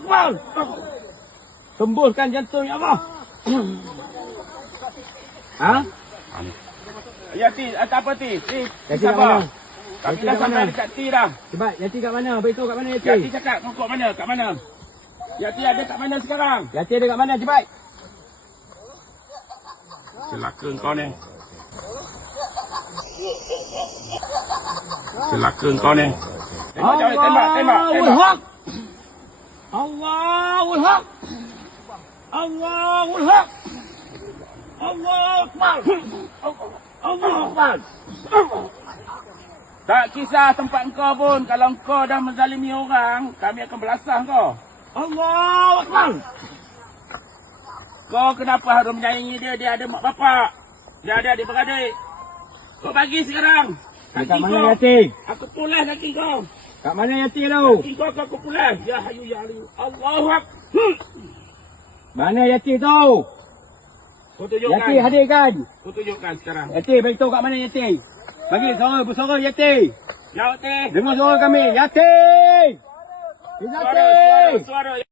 Akbar. Tembuskan jantung ya Allah. Ha? Yati, tak apa Ti? Ti, Yati kat sabar. mana? Kami Yati dah kat sampai mana? dekat Ti dah. Cepat, Yati kat mana? Beritahu kat mana Yati Yati? cakap, kau mana? Kat mana? Yati ada kat mana sekarang? Yati ada kat mana? Cepat. Celaka kau ni. Celaka kau ni. Tembak, tembak. Allahul Haq. Allahul Haq. Allahul Haq. Allahu Akbar. Allahu Akbar. Tak kisah tempat kau pun. Kalau kau dah menzalimi orang, kami akan belasah kau. Allahu Akbar. Kau kenapa harus menyayangi dia? Dia ada mak bapak. Dia ada adik-beradik. Kau bagi sekarang. Dekat mana Yati? Aku pulas kaki kau. Kat mana Yati tu? Kaki kau aku pulas. Ya Hayu Ya Aliyu. Allahu Akbar. Mana Yati tu? Kau tunjukkan. Yati hadirkan. Kau tunjukkan sekarang. Yati, beritahu kat mana Yati? Bagi suara, bersuara Yati. Ya Yati. Dengar suara kami. Yati! Yati! Suara.